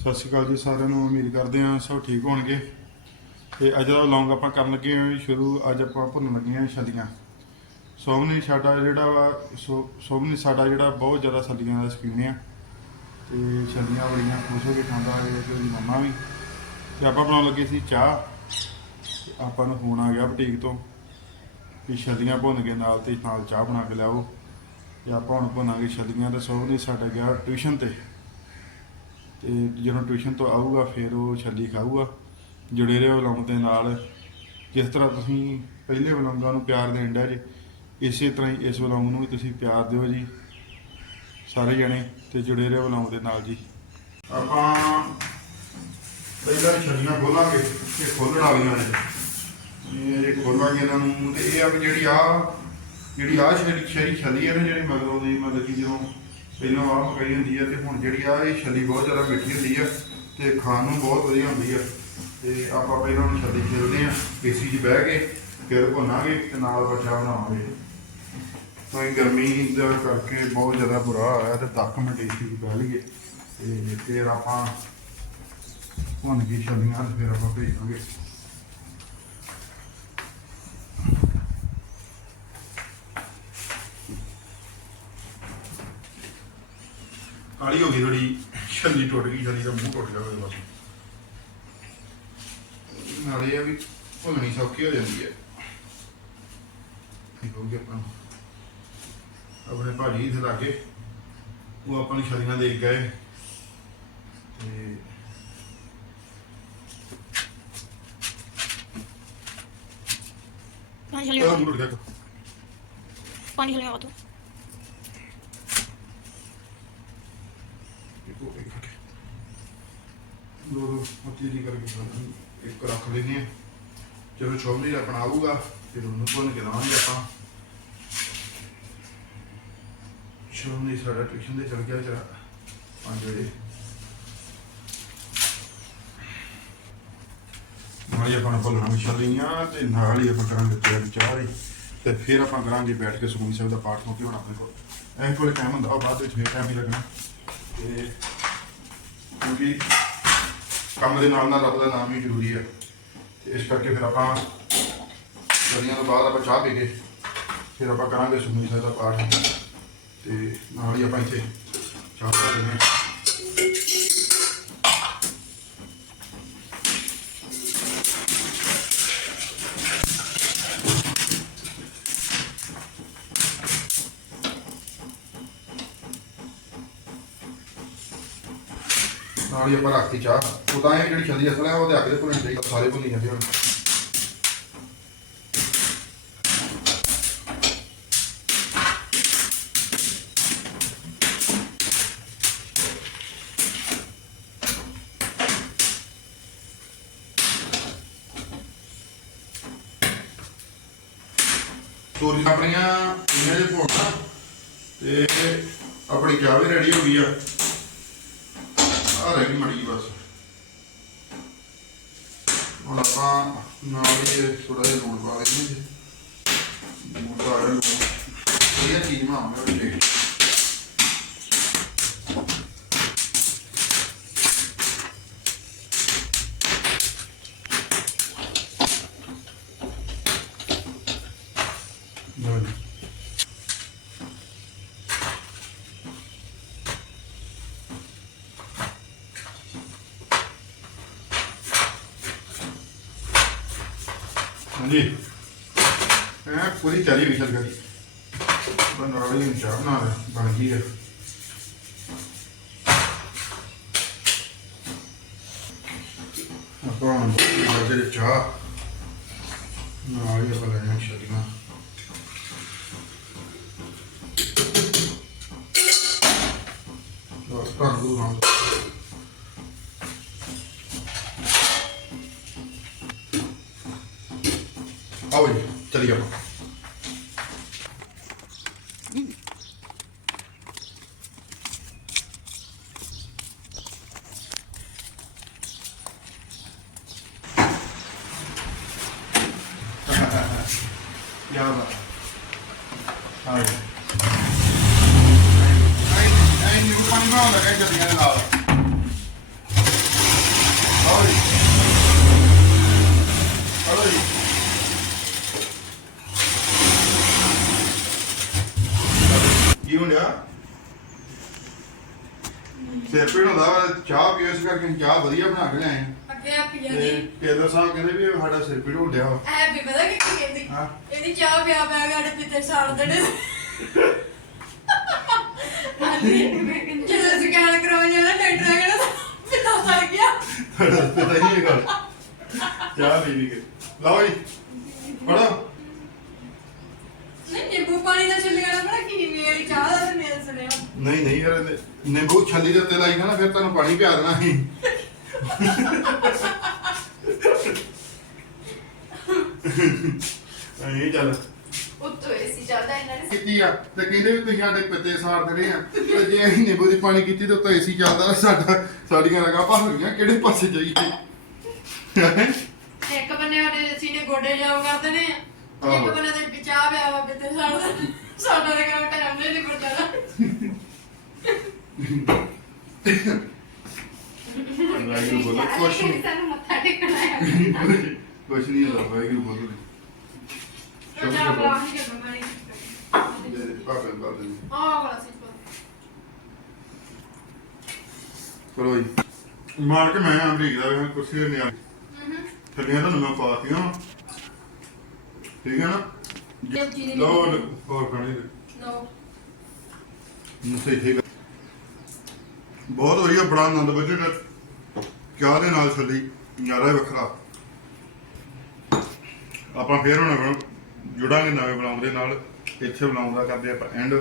ਸਤਿ ਸ਼੍ਰੀ ਅਕਾਲ ਜੀ ਸਾਰਿਆਂ ਨੂੰ, ਉਮੀਦ ਕਰਦੇ ਹਾਂ ਸਭ ਠੀਕ ਹੋਣਗੇ। ਤੇ ਅੱਜ ਦਾ ਲੌਂਗ ਆਪਾਂ ਕਰਨ ਲੱਗੇ ਹਾਂ, ਸ਼ੁਰੂ ਅੱਜ ਆਪਾਂ ਭੁੰਨਣ ਲੱਗੇ ਹਾਂ ਛਲੀਆਂ। ਸੋਮਨੀ ਸਾਡਾ ਜਿਹੜਾ ਵਾ, ਸੋ- ਸੋਮਨੀ ਸਾਡਾ ਜਿਹੜਾ ਬਹੁਤ ਜ਼ਿਆਦਾ ਛਲੀਆਂ ਦਾ ਸਕੀਨ ਆ। ਤੇ ਛਲੀਆਂ ਬੜੀਆਂ ਖੁਸ਼ ਹੋ ਕੇ ਖਾਂਦਾ ਹੈ, ਤੇ ਉਹਦੀ ਮੰਮਾ ਵੀ। ਤੇ ਆਪਾਂ ਬਣਾਉਣ ਲੱਗੇ ਸੀ ਚਾਹ ਆਪਾਂ ਨੂੰ ਫੋਨ ਆ ਗਿਆ ਬੁਟੀਕ ਤੋਂ ਵੀ ਛੱਲੀਆਂ ਭੁੰਨ ਕੇ ਨਾਲ ਤੇ ਨਾਲ ਚਾਹ ਬਣਾ ਕੇ ਲਿਆਓ। ਤੇ ਆਪਾਂ ਹੁਣ ਭੁੰਨਾਂਗੇ ਛਲੀਆਂ ਤੇ ਸੋਮਨੀ ਸਾਡਾ ਗਿਆ ਟਿਊਸ਼ਨ ਤੇ। ਤੇ ਜਦੋਂ ਟਿਊਸ਼ਨ ਤੋਂ ਆਊਗਾ, ਫਿਰ ਉਹ ਛੱਲੀ ਖਾਊਗਾ, ਜੁੜੇ ਰਹੋ ਵਲੌਗ ਦੇ ਨਾਲ। ਜਿਸ ਤਰ੍ਹਾਂ ਤੁਸੀਂ ਪਹਿਲੇ ਵਲੌਗਾਂ ਨੂੰ ਪਿਆਰ ਦੇਣ ਡਿਆ ਜੀ, ਇਸੇ ਤਰ੍ਹਾਂ ਹੀ ਇਸ ਵਲੌਗ ਨੂੰ ਵੀ ਤੁਸੀਂ ਪਿਆਰ ਦਿਓ ਜੀ, ਸਾਰੇ ਜਣੇ, ਤੇ ਜੁੜੇ ਰਹੋ ਵਲੌਗ ਦੇ ਨਾਲ ਜੀ। ਆਪਾਂ ਪਹਿਲਾਂ ਛੱਲੀਆਂ ਖੋਲਾਂਗੇ ਇਹ ਖੋਲਣ ਵਾਲੀਆਂ ਨੇ। ਇਹ ਖੋਲਾਂਗੇ ਇਹਨਾਂ ਨੂੰ, ਤੇ ਇਹ ਆ ਵੀ ਜਿਹੜੀ ਆ ਜਿਹੜੀ ਆ ਛੱਲੀ ਛੱਲੀ ਛੱਲੀ ਹੈ ਨਾ, ਜਿਹੜੀ ਮਗਰੋਂ ਦੀ ਮਤਲਬ ਕਿ ਜਦੋਂ ਪਹਿਲਾਂ ਆ ਕਹੀ ਹੁੰਦੀ ਹੈ ਤੇ ਹੁਣ ਜਿਹੜੀ ਆ ਇਹ ਛੱਲੀ ਬਹੁਤ ਜ਼ਿਆਦਾ ਮਿੱਠੀ ਹੁੰਦੀ ਆ ਤੇ ਖਾਣ ਨੂੰ ਬਹੁਤ ਵਧੀਆ ਹੁੰਦੀ ਆ। ਤੇ ਆਪਾਂ ਪਹਿਲਾਂ ਉਹਨੂੰ ਛੱਲੀ ਛਿਲਦੇ ਆ ਏਸੀ 'ਚ ਬਹਿ ਕੇ ਫਿਰ ਭੁੰਨਾਂਗੇ ਤੇ ਨਾਲ ਬੱਚਾ ਬਣਾਵਾਂਗੇ। ਤਾਂ ਇਹ ਗਰਮੀ ਦਾ ਕਰਕੇ ਬਹੁਤ ਜ਼ਿਆਦਾ ਬੁਰਾ ਹੋਇਆ ਤੇ 10 ਮਿੰਟ ਏਸੀ 'ਚ ਬਹਿ ਲਈਏ। ਤੇ ਫਿਰ ਆਪਾਂ ਭੁੰਨ ਕੇ ਛੱਲੀਆਂ ਫਿਰ ਆਪਾਂ ਭੇਜਾਂਗੇ ਹੋ ਗਈ ਥੋੜੀ ਛੱਲੀ ਟੁੱਟ ਗਈ ਛੱਲੀ ਦਾ ਮੂੰਹ ਟੁੱਟ ਗਿਆ ਉਹਦੇ ਬਸ। ਨਾਲੇ ਇਹ ਵੀ ਭੁੰਨਣੀ ਸੌਖੀ ਹੋ ਜਾਂਦੀ ਹੈ। ਠੀਕ ਹੋ ਗਿਆ ਆਪਾਂ ਨੂੰ। ਆਪਣੇ ਭਾਜੀ ਇੱਥੇ ਲਾਗੇ ਉਹ ਆਪਾਂ ਨੂੰ ਛੱਲੀਆਂ ਦੇ ਕੇ ਗਏ। ਤੇ ਪਾਣੀ ਇਹਦਾ ਛਲੀਆਂ ਮੂੰਹ ਟੁੱਟ ਗਿਆ ਛਲੀਆਂ ਹੋ ਗਿਆ ਦੋ ਦੋ ਕਰਕੇ ਸਾਨੂੰ ਇੱਕ ਰੱਖ ਲੈਨੇ ਆ ਜਦੋਂ ਛੋਮਨੀ ਆਪਣਾ ਆਊਗਾ, ਫਿਰ ਉਹਨੂੰ ਭੁੰਨ ਕੇ ਲਾਵਾਂਗੇ ਆਪਾਂ। ਛੋਮਨੀ ਸਾਡਾ ਟਿਊਸ਼ਨ ਦੇ ਚਲ ਗਿਆ ਚਲਾ ਪੰਜ ਵਜੇ। ਨਾਲ ਹੀ ਆਪਾਂ ਨੇ ਭੁੱਲਣਾ ਵਿਛਲੀਆਂ ਤੇ ਨਾਲ ਹੀ ਆਪਾਂ ਕਰਾਂਗੇ ਤਿਆਰ ਚਾਹ ਤੇ ਫਿਰ ਆਪਾਂ ਕਰਾਂਗੇ ਬੈਠ ਕੇ ਸੁਖਮਨੀ ਸਾਹਿਬ ਦਾ ਪਾਠ ਕਿਉਂਕਿ ਹੁਣ ਆਪਣੇ ਕੋਲ। ਐਂ ਕੋਲੇ ਟਾਈਮ ਹੁੰਦਾ ਬਾਅਦ ਵਿੱਚ ਫੇਰ ਟਾਈਮ ਹੀ ਲੱਗਣਾ। ਤੇ ਕਿਉਂਕਿ ਕੰਮ ਦੇ ਨਾਲ ਨਾਲ ਰੱਬ ਦਾ ਨਾਮ ਵੀ ਜ਼ਰੂਰੀ ਹੈ ਤੇ ਇਸ ਕਰਕੇ ਫਿਰ ਆਪਾਂ ਗਲੀਆਂ ਤੋਂ ਬਾਅਦ ਆਪਾਂ ਚਾਹ ਪੀ ਕੇ ਫਿਰ ਆਪਾਂ ਕਰਾਂਗੇ ਸੁਖਮਨੀ ਸਾਹਿਬ ਦਾ ਪਾਠ। ਤੇ ਨਾਲ ਹੀ ਆਪਾਂ ਇੱਥੇ ਚਾਹ ਪਾ ਲੈਂਦੇ ਹਾਂ ਆਪਾਂ ਰੱਖਤੀ ਚਾਹ। ਉਹ ਤਾਂ ਇਹ ਜਿਹੜੀ ਛੱਲੀ ਅਸਲ ਹੈ ਉਹਦੇ ਅੱਗੇ ਭੁੰਨਣੀ ਚਾਹੀਦੀ ਸਾਰੇ ਭੁੰਨੀ ਜਾਂਦੇ ਹੁਣ ਤੋਰੀ ਆਪਣੀਆਂ, ਇਹਨਾਂ ਦੇ ਭੁੰਨਾ ਤੇ ਆਪਣੀ ਚਾਹ ਵੀ ਰੈਡੀ ਹੋ ਗਈ ਆ। ਆ ਰਹਿ ਗਈ ਮੜੀ ਬਸ। ਹੁਣ ਆਪਾਂ ਨਾਲ ਹੀ ਥੋੜਾ ਜਿਹਾ ਲੂਣ ਪਾ ਲੈਂਦੇ ਜੀ। ਲੂਣ ਪਾ ਲਿਆ ਲੂਣ ਵਧੀਆ ਚੀਜ਼ ਬਣਾਵਾਂਗੇ ਉਹਦੇ ਲਓ ਜੀ ਹਾਂਜੀ। ਇਹ ਪੂਰੀ ਤਿਆਰੀ ਹੋਈ ਚੱਲ ਗਈ। ਬਣਾ ਲਈ ਚਾਹ ਬਣਾ ਲੈ ਬਣ ਗਈ ਹੈ ਚਾਹ। ਨਾਲ ਹੀ ਆਪਾਂ ਲੈਣਾ ਛੱਡੀਆਂ ਤਾਂ ਦੂ 阿伟这里有。嗯。嗯嗯第二个 ਚਾਹ ਪੀਓ ਇਸ ਕਰਕੇ ਚਾਹ ਵਧੀਆ ਬਣਾ ਕੇ ਲਿਆਏ। ਹਾਂ। ਅੱਗੇ ਆ ਪੀਆ ਤੇ ਦੀ ਟੇਲਰ ਸਾਹਿਬ ਕਹਿੰਦੇ ਵੀ ਇਹ ਸਾਡਾ ਸਿਰ ਪੀੜ ਹੋਣ ਡਿਆ ਵਾ। ਐ ਵੀ ਪਤਾ ਕਿ ਕੀ ਕਹਿੰਦੀ ਹਾਂ। ਇਹਦੀ ਚਾਹ ਪਿਆ ਪਿਆ ਗਾੜੇ ਪਿੱਤੇ ਸਾੜ ਦੇਣੇ। ਜਦੋਂ ਸਕੈਨ ਕਰਾਉਣ ਜਾਣਾ ਡਾਕਟਰ ਆ ਕਹਿੰਦਾ ਪਿੱਤਾ ਸੜ ਗਿਆ। ਤੁਹਾਡਾ ਪਤਾ ਹੀ ਨਹੀਂ ਗੱਲ। ਚਾਹ ਪੀ ਵੀ ਕੇ। ਲਓ ਜੀ ਫੜੋ। ਨਹੀਂ ਨਿੰਬੂ ਪਾਣੀ ਦਾ ਛਿੱਲਗਾ ਨਾ ਬੜਾ ਕੀ ਮੇਰੀ ਚਾਹ ਤਾਂ ਨਹੀਂ ਨਹੀਂ ਇਹਦੇ ਨਿੰਬੂ ਛੱਲੀ ਦੇ ਉੱਤੇ ਲਾਈ ਨਾ ਫਿਰ ਤੁਹਾਨੂੰ ਪਾਣੀ ਪਿਆ ਦੇਣਾ ਸੀ ਇਹ ਚੱਲ। ਉੱਤੋਂ ਏਸੀ ਚੱਲਦਾ ਇਹਨਾਂ ਨੇ ਕੀਤੀ ਆ ਤੇ ਕਹਿੰਦੇ ਵੀ ਤੁਸੀਂ ਸਾਡੇ ਪਿੱਤੇ ਸਾੜਦੇ ਰਹੇ ਆ। ਤੇ ਜੇ ਅਸੀਂ ਨਿੰਬੂ ਦੀ ਪਾਣੀ ਕੀਤੀ ਤੇ ਉੱਤੇ ਏਸੀ ਚੱਲਦਾ ਸਾਡਾ ਸਾਡੀਆਂ ਰਗਾਂ ਭਰ ਗਈਆਂ ਕਿਹੜੇ ਪਾਸੇ ਜਾਈਏ? ਇੱਕ ਬੰਨੇ ਸਾਡੇ ਏਸੀ ਨੇ ਗੋਡੇ ਜਾਓ ਕਰਦੇ ਨੇ ਇੱਕ ਆਹੋ। ਬੰਨੇ ਦੇ ਚਾਹ ਪਿਆ ਵਾ ਦੇ ਸਾਡਾ ਦੇ ਕੰਮ ਟਾਈਮ ਨਹੀਂ ਨਿਕਲ ਜਾਣਾ ਵਾਹਿਗੁਰੂ ਬੋਲੋ ਕੁਛ ਨਹੀਂ। ਸਾਨੂੰ ਮੱਥਾ ਟੇਕਣਾ ਹੈ। ਕੁਛ ਨਹੀਂ ਹੁੰਦਾ ਵਾਹਿਗੁਰੂ ਬੋਲੋ। ਚਾਹ ਬਲਾ ਨਹੀਂ ਕਰਨਾ ਮੈਂ ਪਾਪੇ ਬਾਬੇ ਆਹ ਵਾਲਾ ਸੀ ਕਰੋ ਜੀ। ਮਾਰ ਕੇ ਮੈਂ ਅਮਰੀਕ ਦਾ ਵੇਖ ਕੁਰਸੀ ਦੇ ਨਿਆ ਥੱਲੀਆਂ ਤਾਂ ਮੈਂ ਪਾਤੀਆਂ ਠੀਕ ਹੈ ਨਾ? ਲੋ ਹੋਰ ਖਾਣੀ ਦੇ ਨੋ ਠੀਕ ਆ। ਬਹੁਤ ਵਧੀਆ, ਬੜਾ ਆਨੰਦ ਵਜੂਗਾ ਚਾਹ ਦੇ ਨਾਲ ਛੱਲੀ ਨਜ਼ਾਰਾ ਵੱਖਰਾ। ਆਪਾਂ ਫੇਰ ਹੁਣ ਜੁੜਾਂਗੇ ਨਵੇਂ ਬਲੌਗ ਦੇ ਨਾਲ, ਇੱਥੇ ਬਲੌਗ ਦਾ ਕਰਦੇ ਆਪਾਂ ਐਂਡ